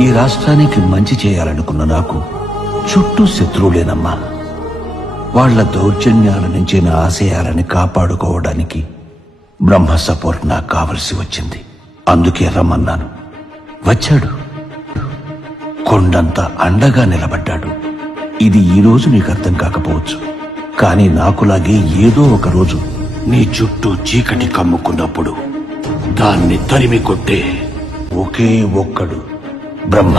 ఈ రాష్ట్రానికి మంచి చేయాలనుకున్న నాకు చుట్టూ శత్రువులేనమ్మా. వాళ్ళ దౌర్జన్యాల నుంచి నా ఆశయాలని కాపాడుకోవడానికి బ్రహ్మ సపోర్ట్ నాకు కావలసి వచ్చింది. అందుకే రమ్మన్నాను. వచ్చాడు. కొండంత అండగా నిలబడ్డాడు. ఇది ఈ రోజు నీకు అర్థం కాకపోవచ్చు. కానీ నాకులాగే ఏదో ఒక రోజు నీ చుట్టూ చీకటి కమ్ముకున్నప్పుడు దాన్ని తరిమి కొట్టే ఒకే ఒక్కడు బ్రహ్మ.